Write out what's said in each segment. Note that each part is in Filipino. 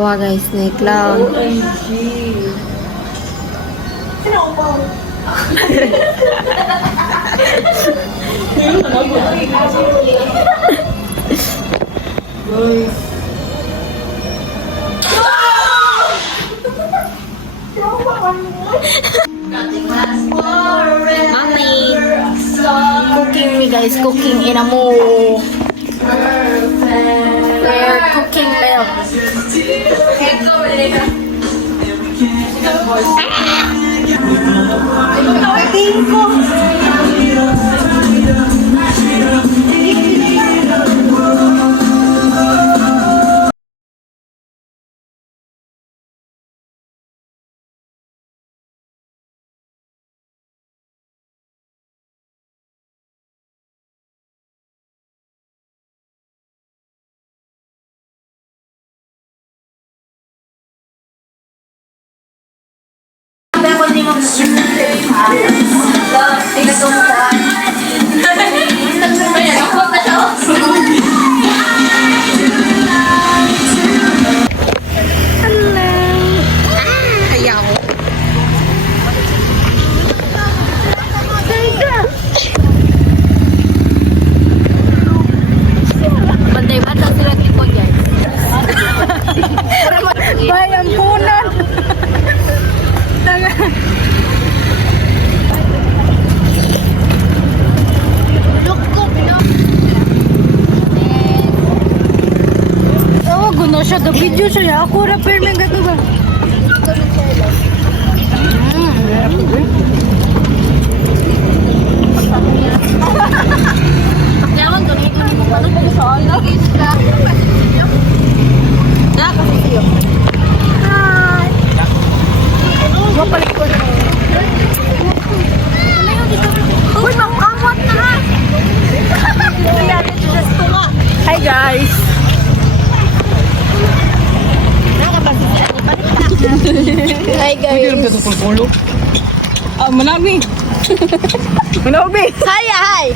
Wah guys, naik clown. Mami, cooking me guys, cooking in a mo. We're cooking milk. Bayampunan. Oh, guna siya. The video siya. Ako na perming gato ba? Pakyawan ko na ito. Ano ba sa oil? Mapalit ko na. Uy, makamot na! Hi guys! Hi guys! Manami! Manami! Hi! Hi!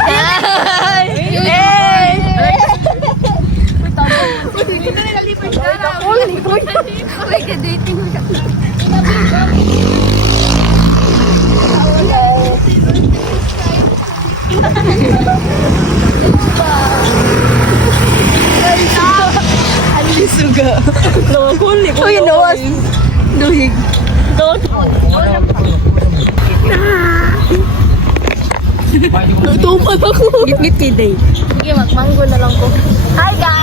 Hi! Hey! Kita na nalipad ka na! Uy, ka-dating mo siya. Alisuga. Nakahuli ko. Uy, nawas. Duhig. Tutupan ako. Gipit kiday. Sige, magmanggo na lang ko. Hi guys!